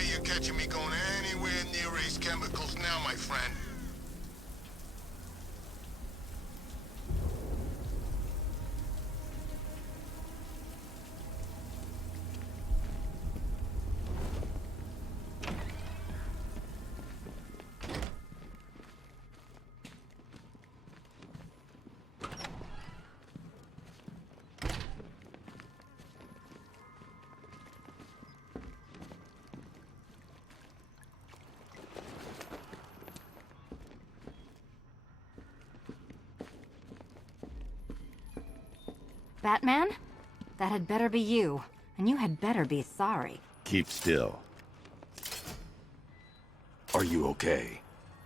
way you're catching me going anywhere near Ace Chemicals now, my friend. Batman? That had better be you. And you had better be sorry. Keep still. Are you okay?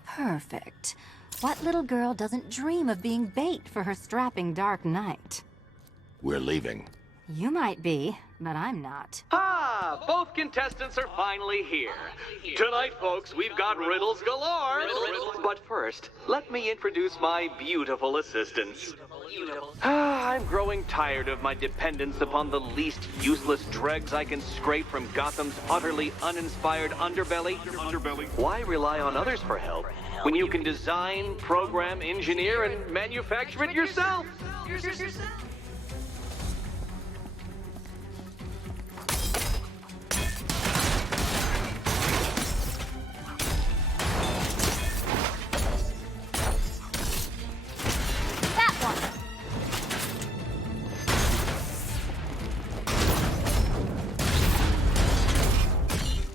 Perfect. What little girl doesn't dream of being bait for her strapping Dark Knight? We're leaving. You might be, but I'm not. Ah, both contestants are finally here. Tonight, folks, we've got riddles galore. But first, let me introduce my beautiful assistants. I'm growing tired of my dependence upon the least useless dregs I can scrape from Gotham's utterly uninspired underbelly. Why rely on others for help when you can design, program, engineer, and manufacture it yourself?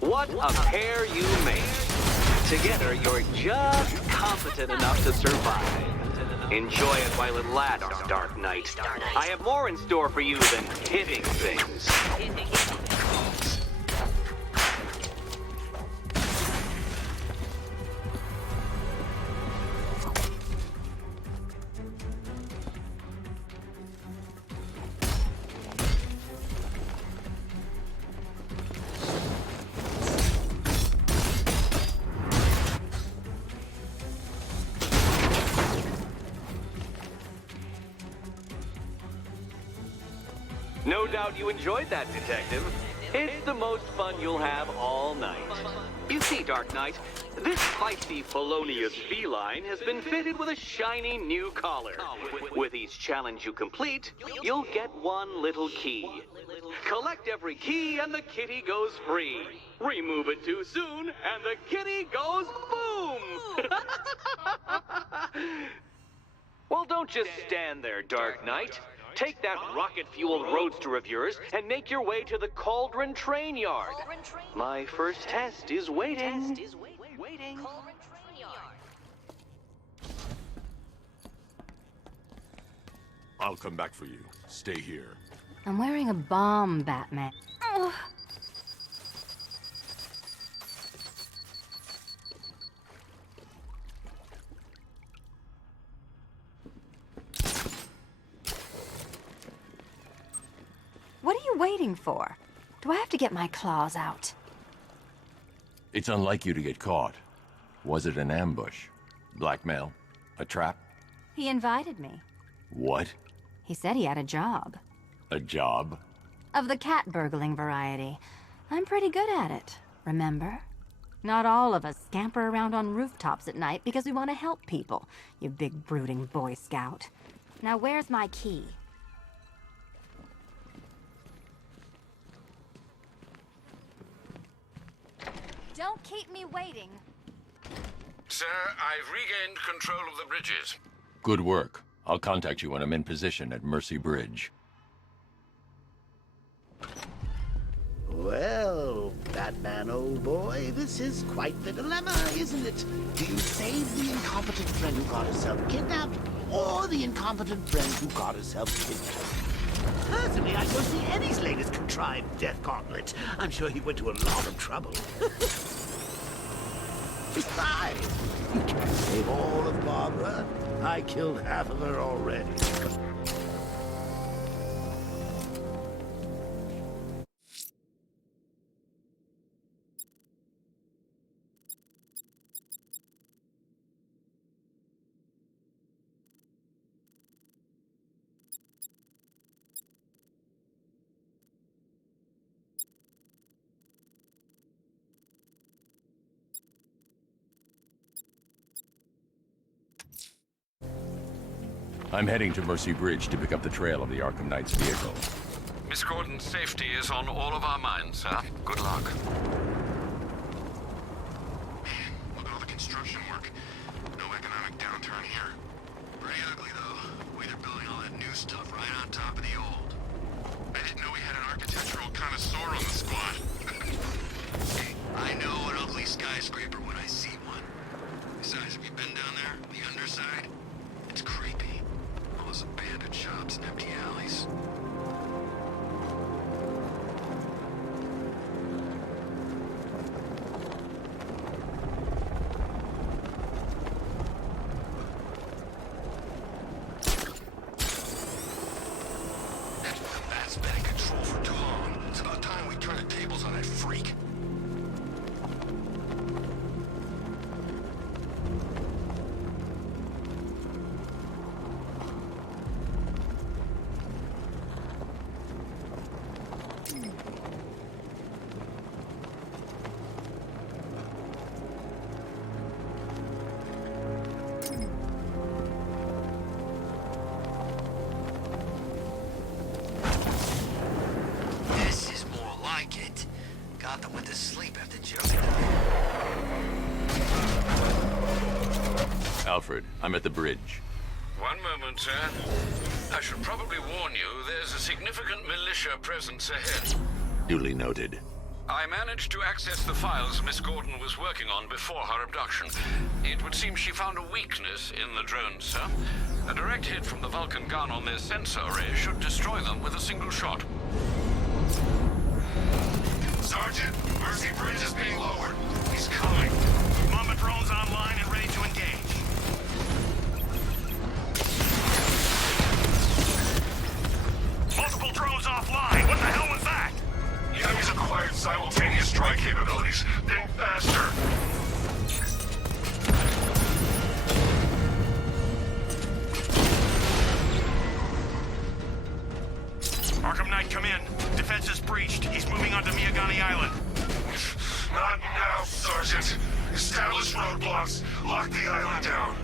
What a pair you make. Together, you're just competent enough to survive. Enjoy it while it lasts, Dark Knight. I have more in store for you than hitting things. No doubt you enjoyed that, Detective. It's the most fun you'll have all night. You see, Dark Knight, this feisty felonious feline has been fitted with a shiny new collar. With each challenge you complete, you'll get one little key. Collect every key and the kitty goes free. Remove it too soon and the kitty goes boom! Well, don't just stand there, Dark Knight. Take that rocket-fueled roadster of yours and make your way to the Cauldron Train Yard. My first test is waiting. I'll come back for you. Stay here. I'm wearing a bomb, Batman. Ugh. What are you waiting for? Do I have to get my claws out? It's unlike you to get caught. Was it an ambush? Blackmail? A trap? He invited me. What? He said he had a job. A job? Of the cat burgling variety. I'm pretty good at it, remember? Not all of us scamper around on rooftops at night because we want to help people, you big brooding Boy Scout. Now where's my key? Don't keep me waiting. Sir, I've regained control of the bridges. Good work. I'll contact you when I'm in position at Mercy Bridge. Well, Batman, old boy, this is quite the dilemma, isn't it? Do you save the incompetent friend who got herself kidnapped, or the incompetent friend who got herself kidnapped? Personally, I don't see Eddie's latest contrived death gauntlet. I'm sure he went to a lot of trouble. Besides, you can't save all of Barbara. I killed half of her already. I'm heading to Mercy Bridge to pick up the trail of the Arkham Knight's vehicle. Miss Gordon's safety is on all of our minds, sir. Good luck. Man, look at all the construction work. No economic downturn here. Pretty ugly, though. The way they're building all that new stuff right on top of the old. I didn't know we had an architectural connoisseur on the squad. Hey, I know an ugly skyscraper when I see one. Besides, have you been down there? The underside? It's creepy. All those abandoned shops and empty alleys. That's been in control for too long. It's about time we turn the tables on that freak. This is more like it. Gotham went to sleep after jumping. Alfred, I'm at the bridge. One moment, sir. I should probably warn you, there's a significant militia presence ahead. Duly noted. I managed to access the files Miss Gordon was working on before her abduction. It would seem she found a weakness in the drones, sir. A direct hit from the Vulcan gun on their sensor array should destroy them with a single shot. Sergeant, Mercy Bridge is being lowered. He's coming. Mama drone's online and ready to engage. Multiple drones offline. What the hell was that? The enemy's acquired simultaneous strike capabilities. Think faster. Arkham Knight, come in. Defense is breached. He's moving onto Miyagani Island. Not now, Sergeant. Establish roadblocks. Lock the island down.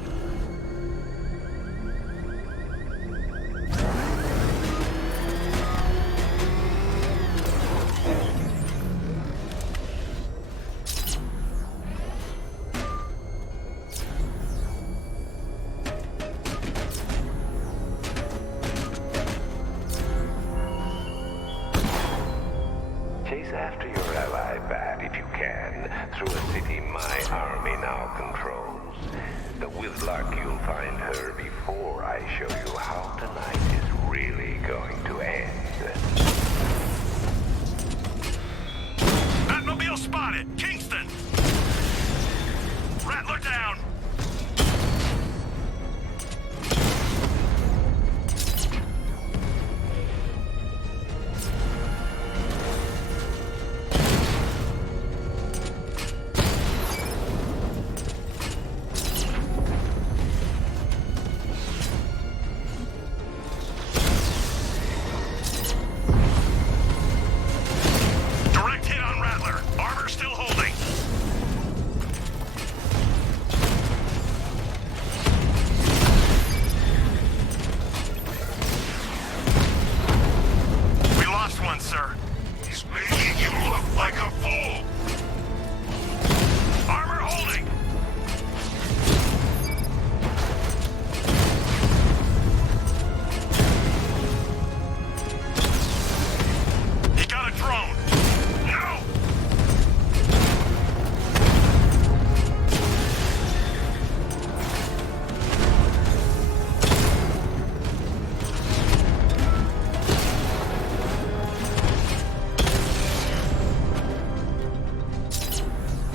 Chase after your ally, Bat, if you can, through a city my army now controls. But with luck, you'll find her before I show you how tonight is really going to end. Batmobile spotted! Kingston! Rattler down! Direct hit on Rattler. Armor still holding. We lost one, sir. He's making you look like a fool. Armor holding. He got a drone. No!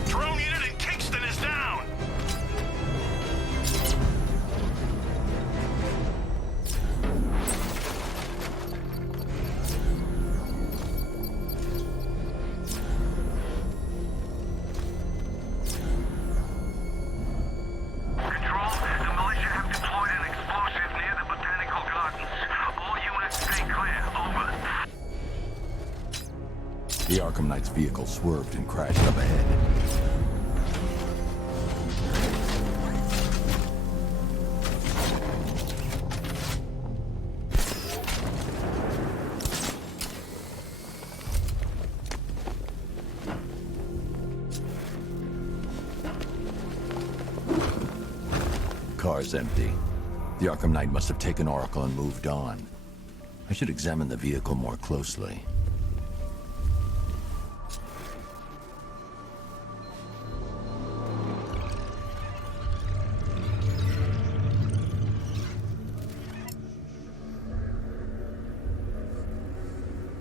Drone unit in Kingston is down. Control, the militia have deployed an explosive near the botanical gardens. All units stay clear. Over. The Arkham Knight's vehicle swerved and crashed up ahead. car's empty. The Arkham Knight must have taken Oracle and moved on. I should examine the vehicle more closely.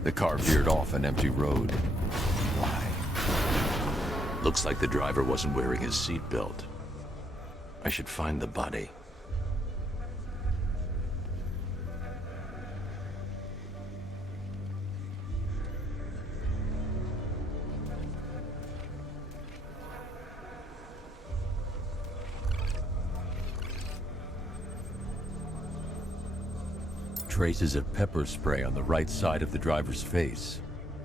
The car veered off an empty road. Why? Looks like the driver wasn't wearing his seatbelt. I should find the body. Traces of pepper spray on the right side of the driver's face.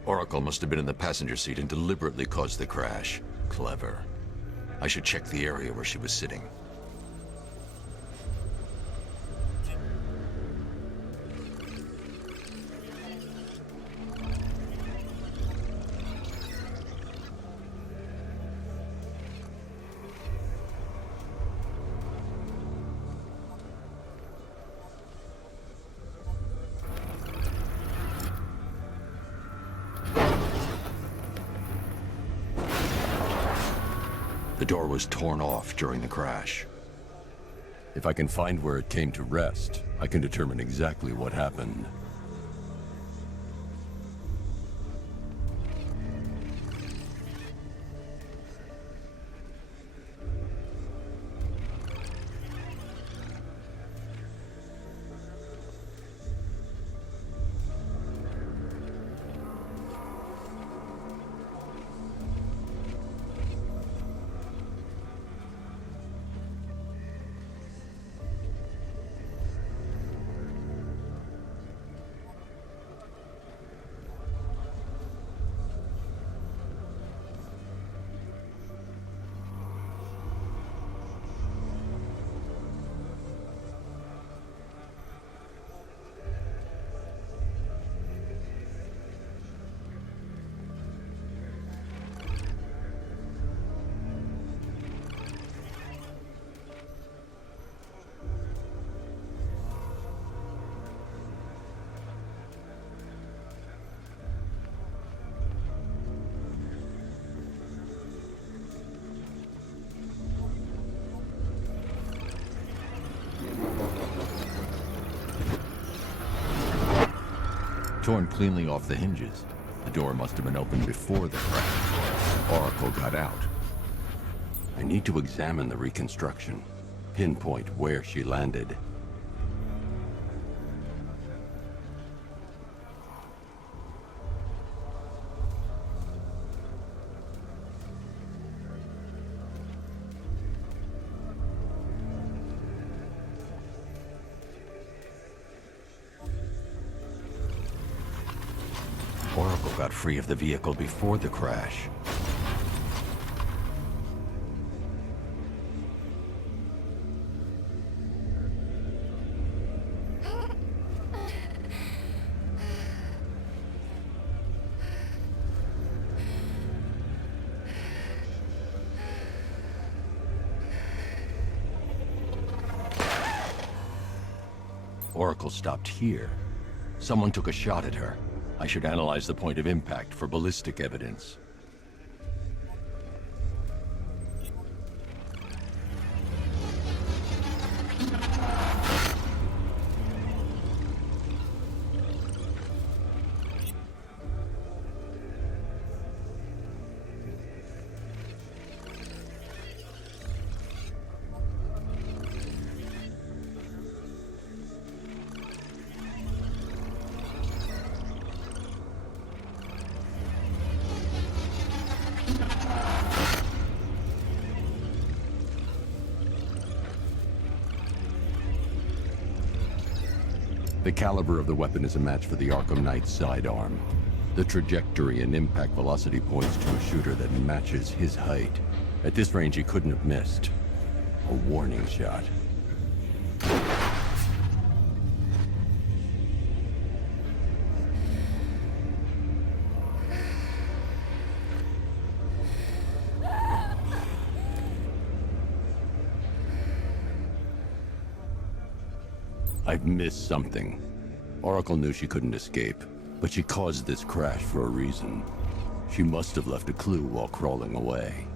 Oracle must have been in the passenger seat and deliberately caused the crash. Clever. I should check the area where she was sitting. The door was torn off during the crash. If I can find where it came to rest, I can determine exactly what happened. Torn cleanly off the hinges. The door must have been opened before the crash. Oracle got out. I need to examine the reconstruction. Pinpoint where she landed. Oracle got free of the vehicle before the crash. Oracle stopped here. Someone took a shot at her. I should analyze the point of impact for ballistic evidence. The caliber of the weapon is a match for the Arkham Knight's sidearm. The trajectory and impact velocity points to a shooter that matches his height. At this range, he couldn't have missed. A warning shot. I've missed something. Oracle knew she couldn't escape, but she caused this crash for a reason. She must have left a clue while crawling away.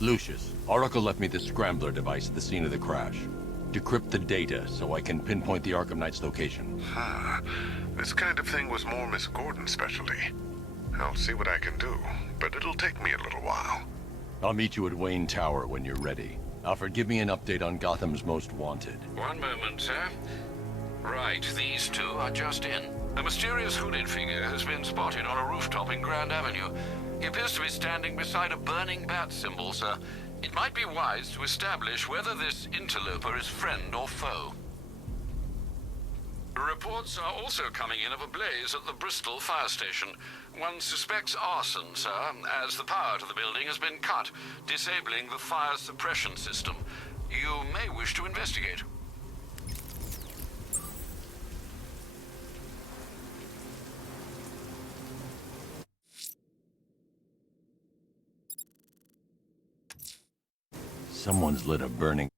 Lucius, Oracle left me the scrambler device at the scene of the crash. Decrypt the data so I can pinpoint the Arkham Knight's location. This kind of thing was more Miss Gordon's specialty. I'll see what I can do, but it'll take me a little while. I'll meet you at Wayne Tower when you're ready. Alfred, give me an update on Gotham's Most Wanted. One moment, sir. Right, these two are just in. A mysterious hooded figure has been spotted on a rooftop in Grand Avenue. He appears to be standing beside a burning bat symbol, sir. It might be wise to establish whether this interloper is friend or foe. Reports are also coming in of a blaze at the Bristol fire station. One suspects arson, sir, as the power to the building has been cut, disabling the fire suppression system. You may wish to investigate. Someone's lit a burning...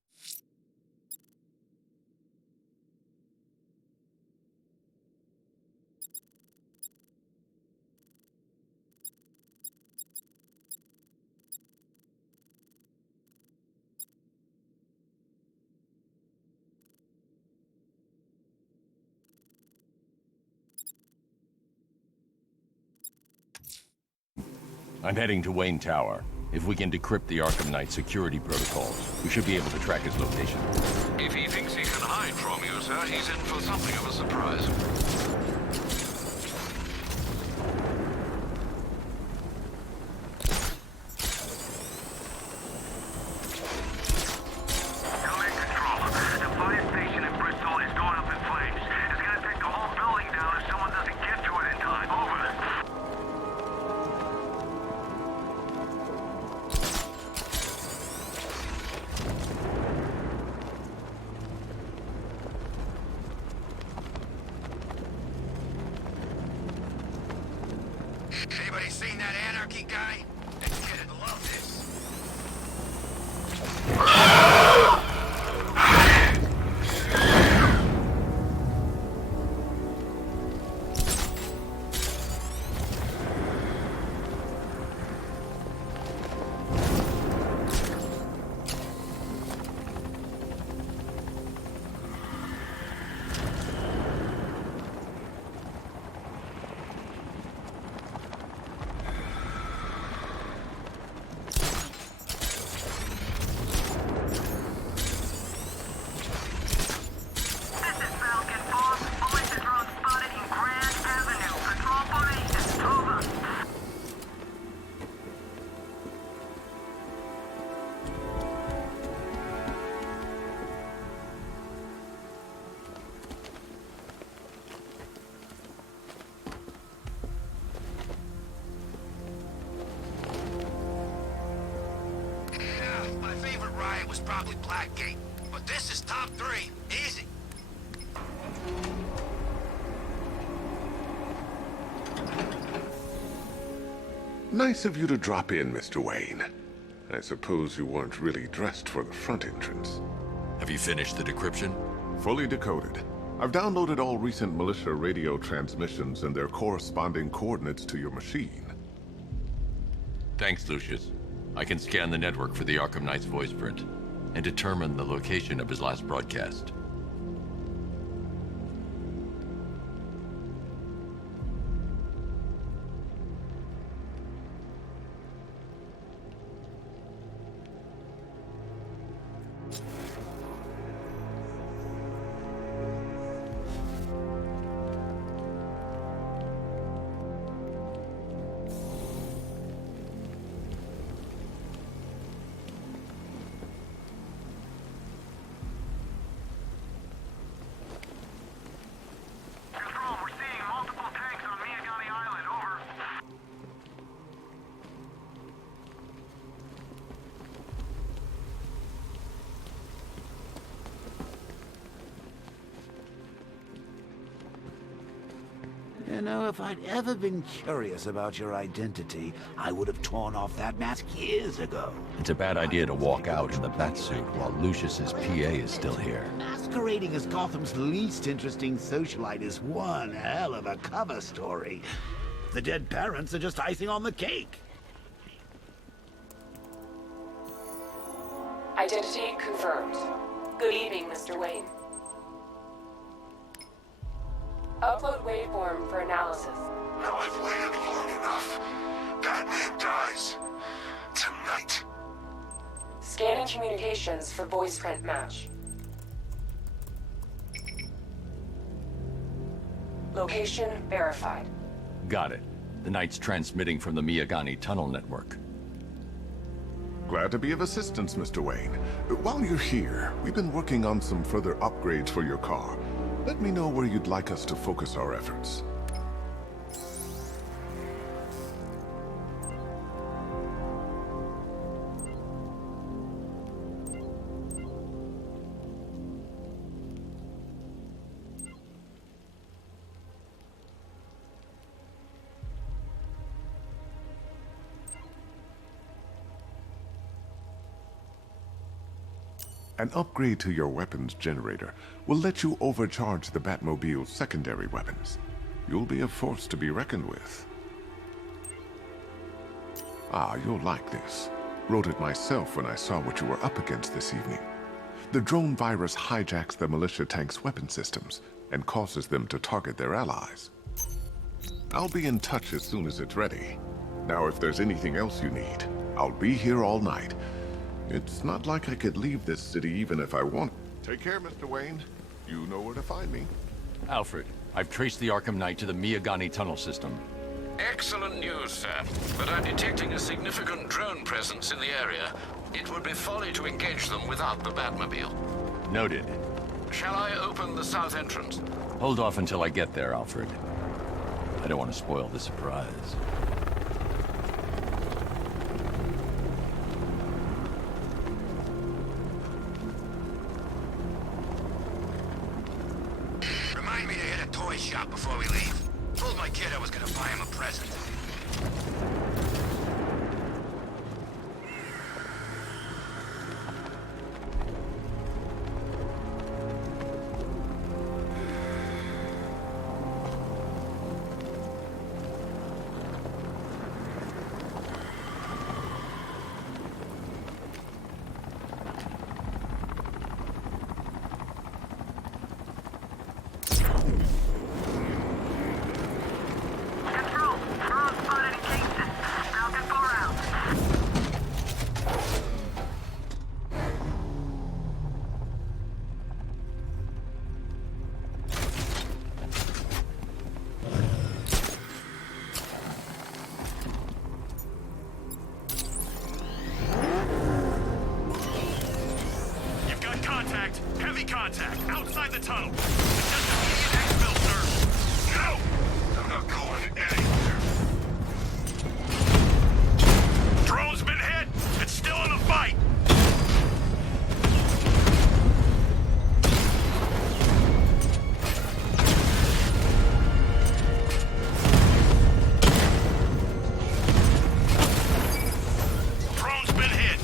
I'm heading to Wayne Tower. If we can decrypt the Arkham Knight security protocols, we should be able to track his location. If he thinks he can hide from you, sir, he's in for something of a surprise. Anybody seen that anarchy guy? That kid'd love this. Was probably Blackgate, but this is top 3. Easy. Nice of you to drop in, Mr. Wayne. I suppose you weren't really dressed for the front entrance. Have you finished the decryption? Fully decoded. I've downloaded all recent militia radio transmissions and their corresponding coordinates to your machine. Thanks, Lucius. I can scan the network for the Arkham Knight's voice print and determine the location of his last broadcast. You know, if I'd ever been curious about your identity, I would have torn off that mask years ago. It's a bad idea to walk out in the Batsuit while Lucius's PA is still here. Masquerading as Gotham's least interesting socialite is one hell of a cover story. The dead parents are just icing on the cake. Identity confirmed. Good evening, Mr. Wayne. Upload waveform for analysis. Now I've waited long enough. Batman dies. Tonight. Scanning communications for voice print match. Location verified. Got it. The Knight's transmitting from the Miyagani Tunnel Network. Glad to be of assistance, Mr. Wayne. While you're here, we've been working on some further upgrades for your car. Let me know where you'd like us to focus our efforts. An upgrade to your weapons generator will let you overcharge the Batmobile's secondary weapons. You'll be a force to be reckoned with. Ah, you'll like this. Wrote it myself when I saw what you were up against this evening. The drone virus hijacks the militia tank's weapon systems and causes them to target their allies. I'll be in touch as soon as it's ready. Now, if there's anything else you need, I'll be here all night. It's not like I could leave this city even if I want. Take care, Mr. Wayne. You know where to find me. Alfred, I've traced the Arkham Knight to the Miyagani tunnel system. Excellent news, sir. But I'm detecting a significant drone presence in the area. It would be folly to engage them without the Batmobile. Noted. Shall I open the south entrance? Hold off until I get there, Alfred. I don't want to spoil the surprise. Remind me to hit a toy shop before we leave. Told my kid I was gonna buy him a present. Contact! Heavy contact! Outside the tunnel! Just immediate exfil, sir! No! I'm not going anywhere. Drone's been hit! It's still in a fight! Drone's been hit!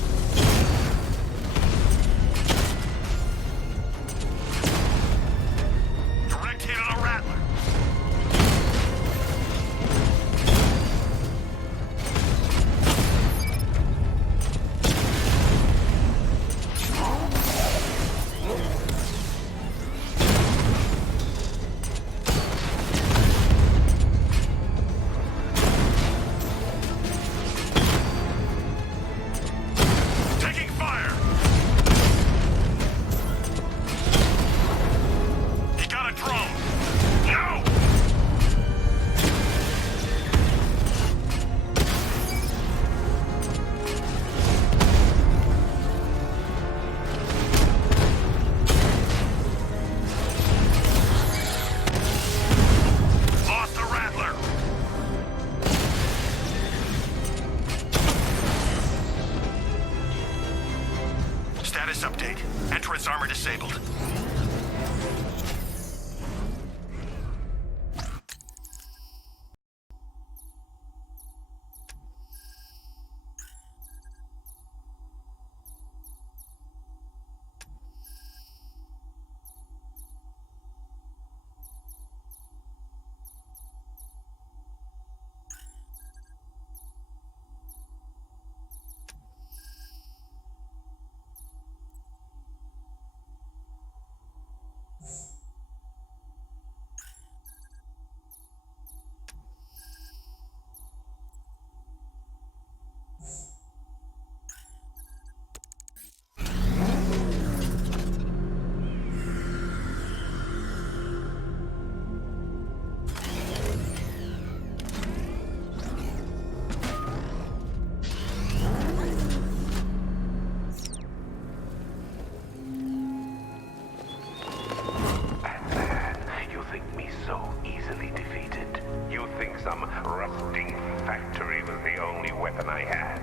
rusting factory was the only weapon I had.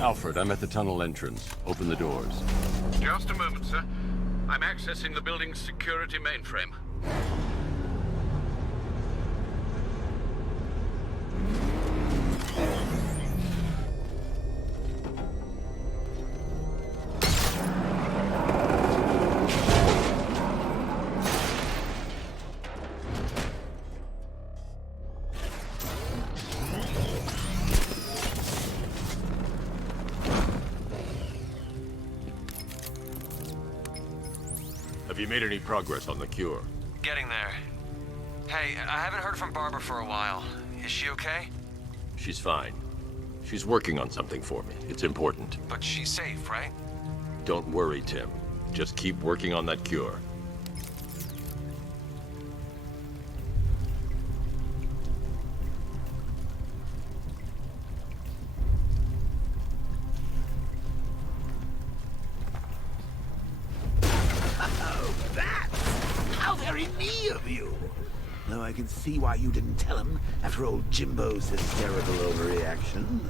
Alfred, I'm at the tunnel entrance. Open the doors. Just a moment, sir. I'm accessing the building's security mainframe. Have you made any progress on the cure? Getting there. Hey, I haven't heard from Barbara for a while. Is she okay? She's fine. She's working on something for me. It's important. But she's safe, right? Don't worry, Tim. Just keep working on that cure. How very me of you! Though I can see why you didn't tell him after old Jimbo's hysterical overreaction.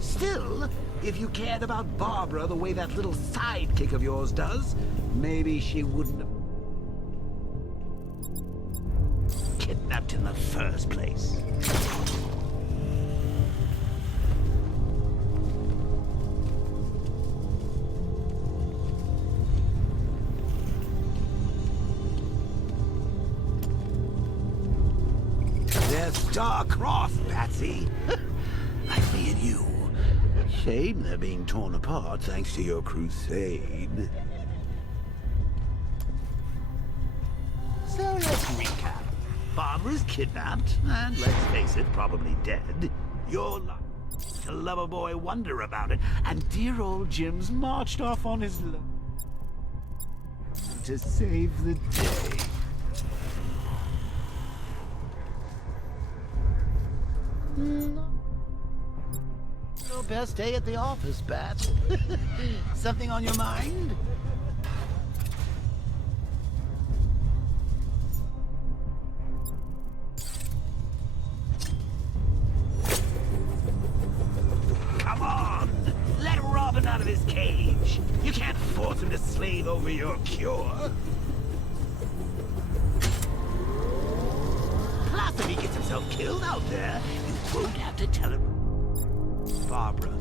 Still, if you cared about Barbara the way that little sidekick of yours does, maybe she wouldn't have kidnapped in the first place. There's star-crossed, Patsy. Like me and you. Shame they're being torn apart thanks to your crusade. So let's recap. Barbara's kidnapped, and let's face it, probably dead. You're a lover boy wonder about it, and dear old Jim's marched off on his to save the day. Your best day at the office, Bat. Something on your mind? Come on! Let Robin out of his cage! You can't force him to slave over your cure! Plus, if he gets himself killed out there, you won't have to tell him. Barbara.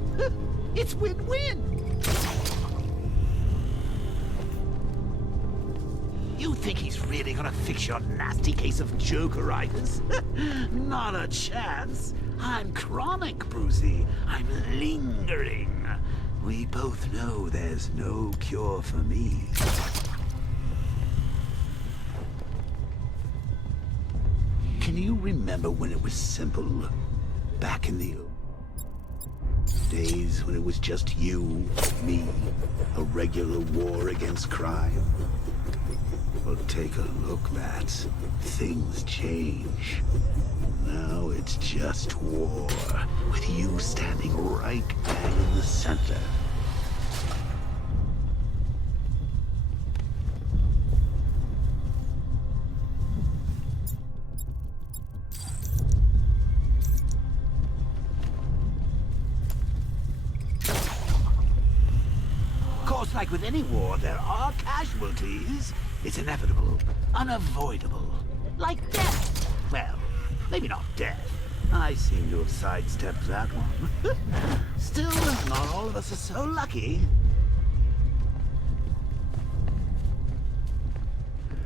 It's win-win! You think he's really gonna fix your nasty case of Jokeritis? Not a chance. I'm chronic, Brucey. I'm lingering. We both know there's no cure for me. Can you remember when it was simple? Back in the days when it was just you, me, a regular war against crime? Well, take a look, Bats. Things change. Now it's just war, with you standing right bang in the center. Like with any war, there are casualties. It's inevitable, unavoidable. Like death. Well, maybe not death. I seem to have sidestepped that one. Still, not all of us are so lucky.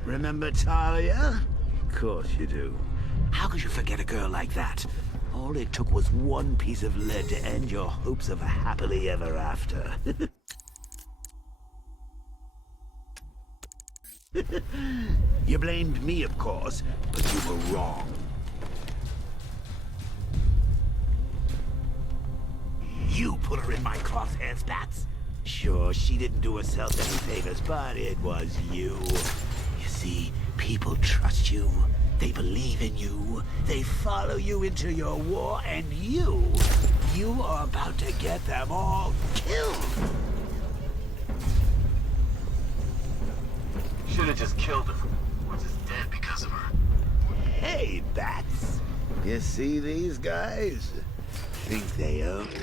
Remember Talia? Of course you do. How could you forget a girl like that? All it took was one piece of lead to end your hopes of a happily ever after. You blamed me, of course, but you were wrong. You put her in my crosshairs, Bats. Sure, she didn't do herself any favors, but it was you. You see, people trust you. They believe in you. They follow you into your war, and you are about to get them all killed. Should have just killed him. We're just dead because of her. Hey, Bats. You see these guys? Think they own me?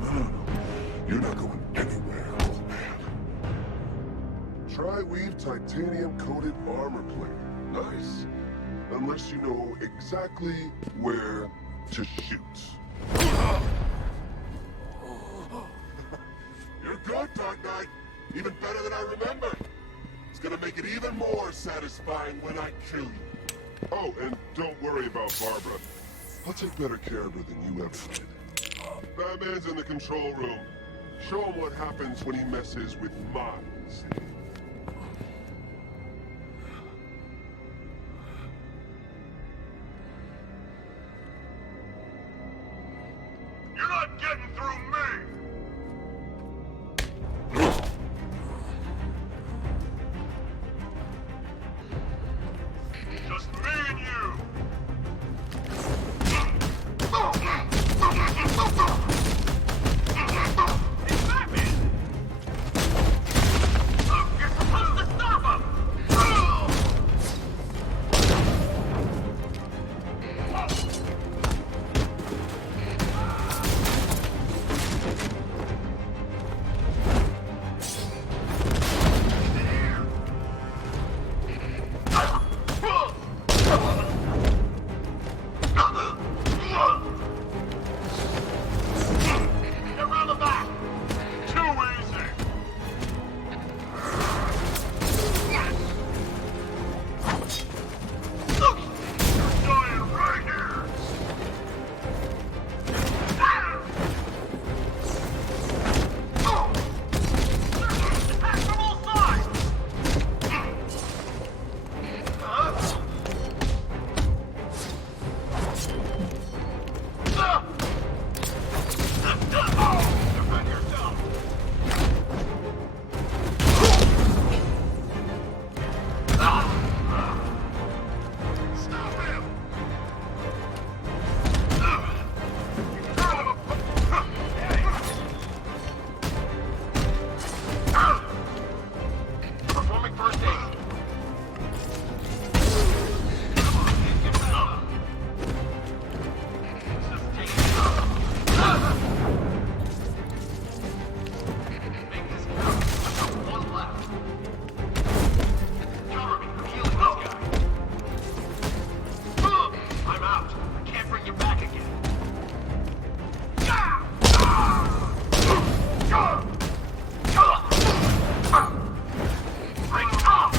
No. You're not going anywhere, old man. Tri-weave titanium-coated armor plate. Nice. Unless you know exactly where to shoot. You're good, Dark Knight. Even better than I remember. It's gonna make it even more satisfying when I kill you. Oh, and don't worry about Barbara. I'll take better care of her than you ever did. Batman's in the control room. Show him what happens when he messes with minds. You're not getting through me! Just me and you! It's Batman! You're supposed to stop him! Around the back! Too easy! You're dying right here! Attack from all sides! Defend yourself! Stop him! Performing first aid. Make this count. I've got one left. Cover me. I'm healing this guy. I'm out. I can't bring you back again. Bring it up!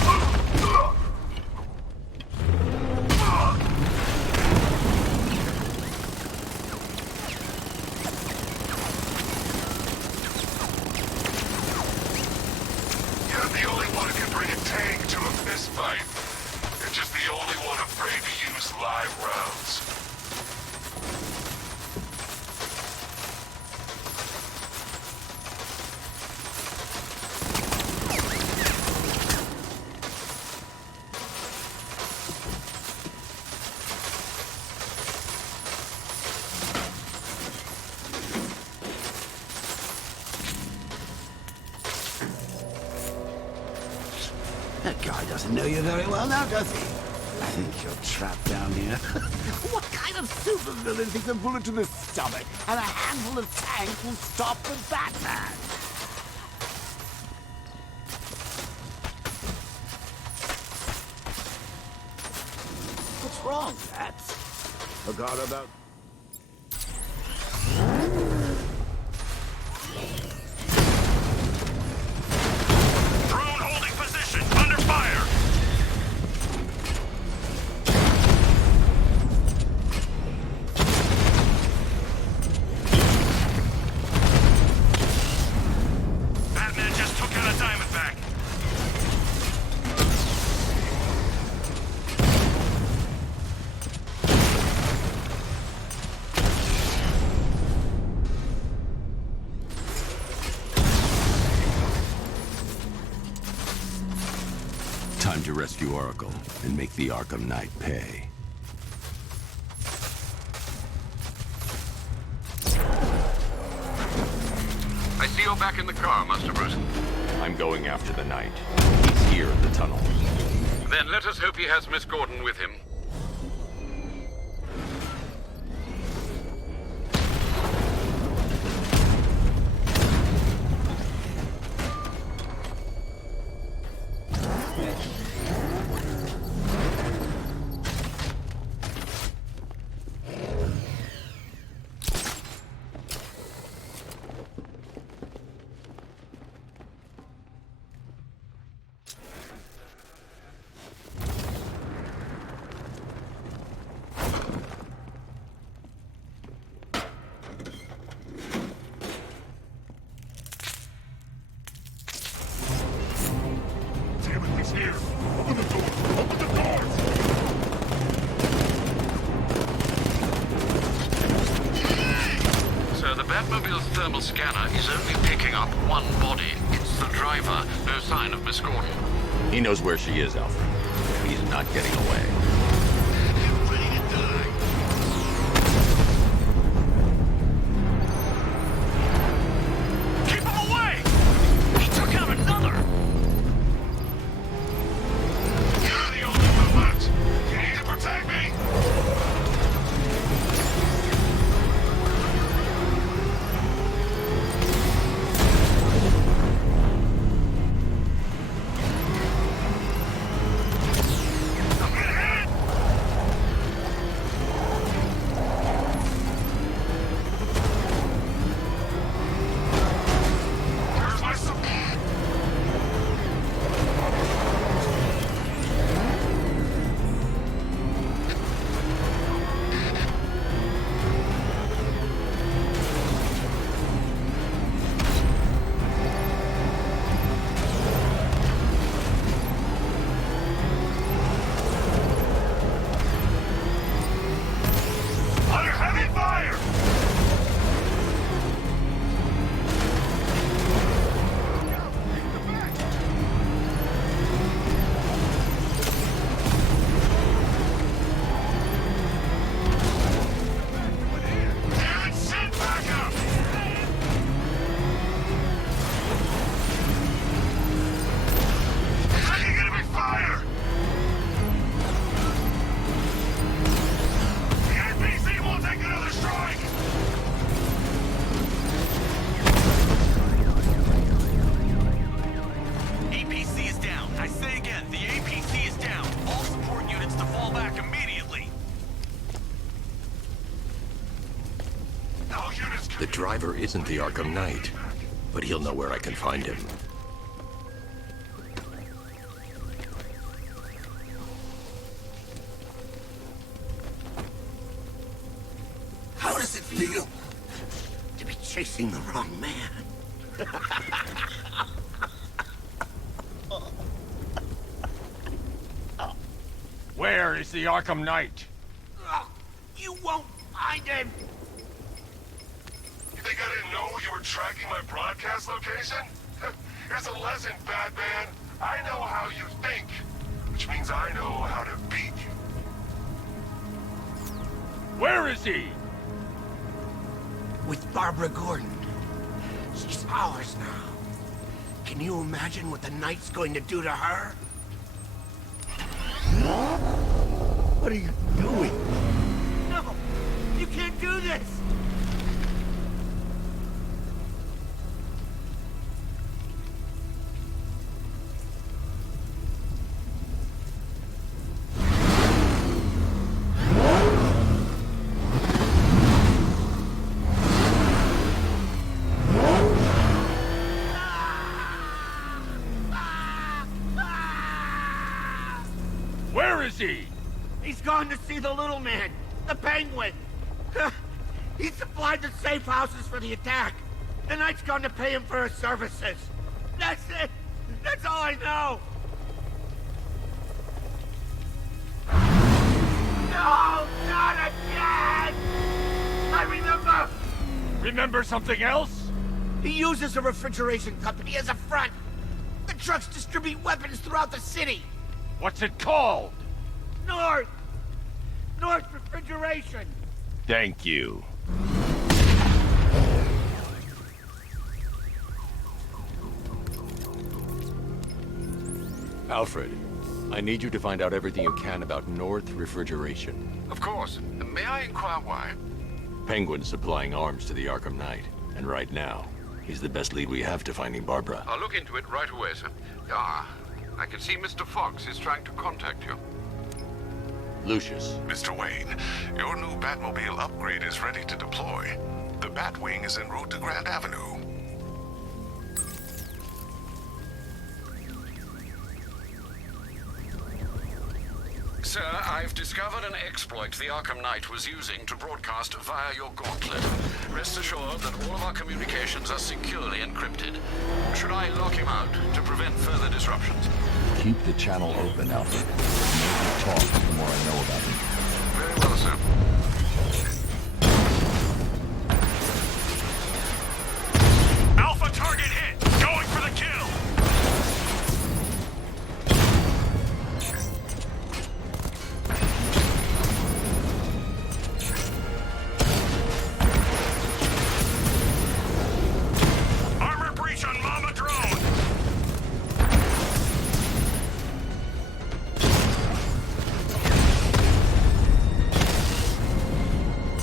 You're the only one who can bring a tank to a fist fight. You're just the only one afraid to use live rounds. That guy doesn't know you very well now, does he? I think you're trapped down here. What kind of supervillain thinks a bullet to the stomach and a handful of tanks will stop the Batman? What's wrong, Bats? Forgot about... Drone holding position. Under fire. Batman just took out a Diamondback. rescue Oracle and make the Arkham Knight pay. I see you're back in the car, Master Bruce. I'm going after the Knight. He's here in the tunnel. Then let us hope he has Miss Gordon with him. Batmobile's thermal scanner is only picking up one body. It's the driver. No sign of Miss Gordon. He knows where she is, Alfred. He's not getting away. I'm ready to die. Keep him away! He took out another! You're the only one left. You need to protect me. The driver isn't the Arkham Knight, but he'll know where I can find him. How does it feel to be chasing the wrong man? Where is the Arkham Knight? You won't find him! You think I didn't know you were tracking my broadcast location? Here's a lesson, Batman. I know how you think, which means I know how to beat you. Where is he? With Barbara Gordon. She's ours now. Can you imagine what the Knight's going to do to her? What are you doing? No! You can't do this! Where is he? He's gone to see the little man, the Penguin. He supplied the safe houses for the attack. The Knight's gone to pay him for his services. That's it. That's all I know. No, not again! I remember! Remember something else? He uses a refrigeration company as a front. The trucks distribute weapons throughout the city. What's it called? North! North Refrigeration! Thank you. Alfred, I need you to find out everything you can about North Refrigeration. Of course. May I inquire why? Penguin's supplying arms to the Arkham Knight, and right now, he's the best lead we have to finding Barbara. I'll look into it right away, sir. Ah, I can see Mr. Fox is trying to contact you. Lucius. Mr. Wayne, your new Batmobile upgrade is ready to deploy. The Batwing is en route to Grand Avenue. Sir, I've discovered an exploit the Arkham Knight was using to broadcast via your gauntlet. Rest assured that all of our communications are securely encrypted. Should I lock him out to prevent further disruptions? Keep the channel open, Alfred. The more we talk, the more I know about him. Very well, sir. Alpha target hit! Going for the kill! Armor breach on Mama drone!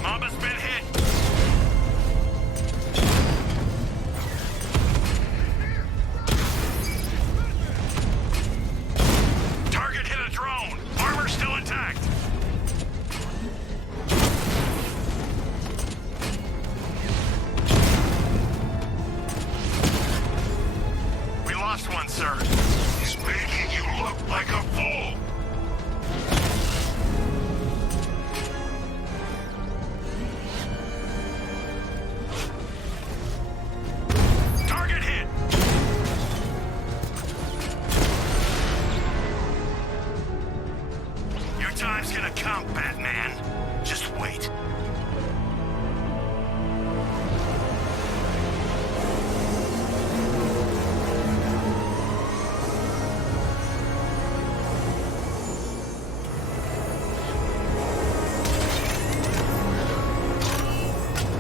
Mama's been hit! Target hit a drone! Armor still intact! We lost one, sir. He's making you look like a fool! Target hit! Your time's gonna come, Batman. Just wait.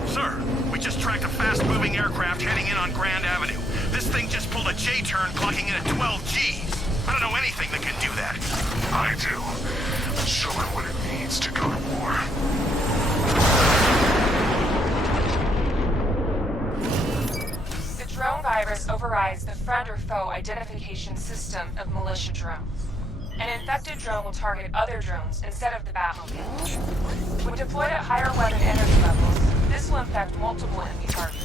Sir, we just tracked a fast-moving aircraft heading in on Grand Avenue. This thing just pulled a J-turn, clocking in at 12 Gs. I don't know anything that can do that. I do. Show it what it means to go to war. The drone virus overrides the friend or foe identification system of militia drones. An infected drone will target other drones instead of the Batmobile. When deployed at higher weapon energy levels, this will infect multiple enemy targets.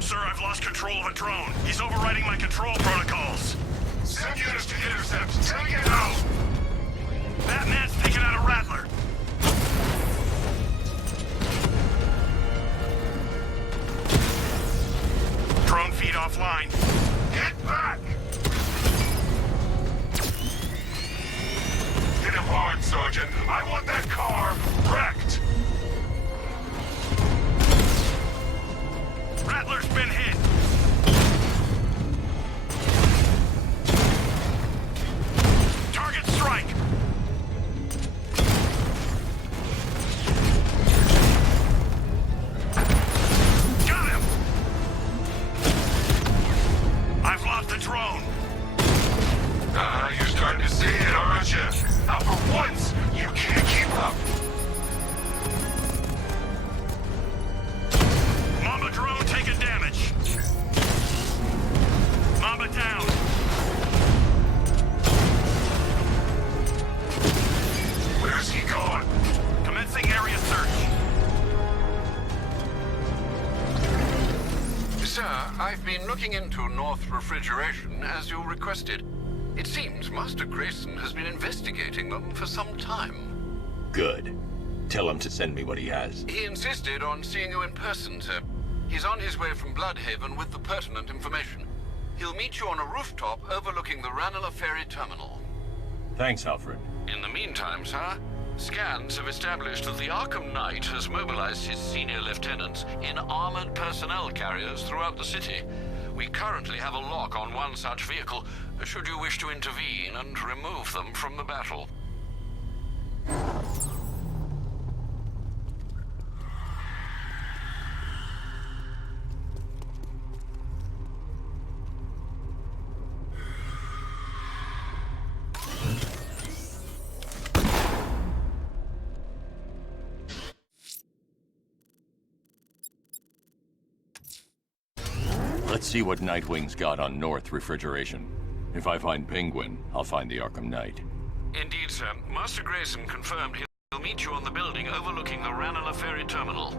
Sir, I've lost control of a drone. He's overriding my control protocols. Send units to intercept. Take it out! Batman's taking out a Rattler. Drone feed offline. Get back! Hit him hard, Sergeant. I want that car wrecked! Rattler's been hit. Target strike. Got him. I've lost the drone. You're starting to see it, aren't you? Now for once, you can't keep up. Mama drone taking damage. Mama down. Where's he gone? Commencing area search. Sir, I've been looking into North Refrigeration as you requested. It seems Master Grayson has been investigating them for some time. Good. Tell him to send me what he has. He insisted on seeing you in person, sir. He's on his way from Bloodhaven with the pertinent information. He'll meet you on a rooftop overlooking the Ranelagh Ferry Terminal. Thanks, Alfred. In the meantime, sir, scans have established that the Arkham Knight has mobilized his senior lieutenants in armored personnel carriers throughout the city. We currently have a lock on one such vehicle, should you wish to intervene and remove them from the battle. Let's see what Nightwing's got on North refrigeration. If I find Penguin, I'll find the Arkham Knight. Indeed, sir. Master Grayson confirmed he'll meet you on the building overlooking the Ranelagh Ferry Terminal.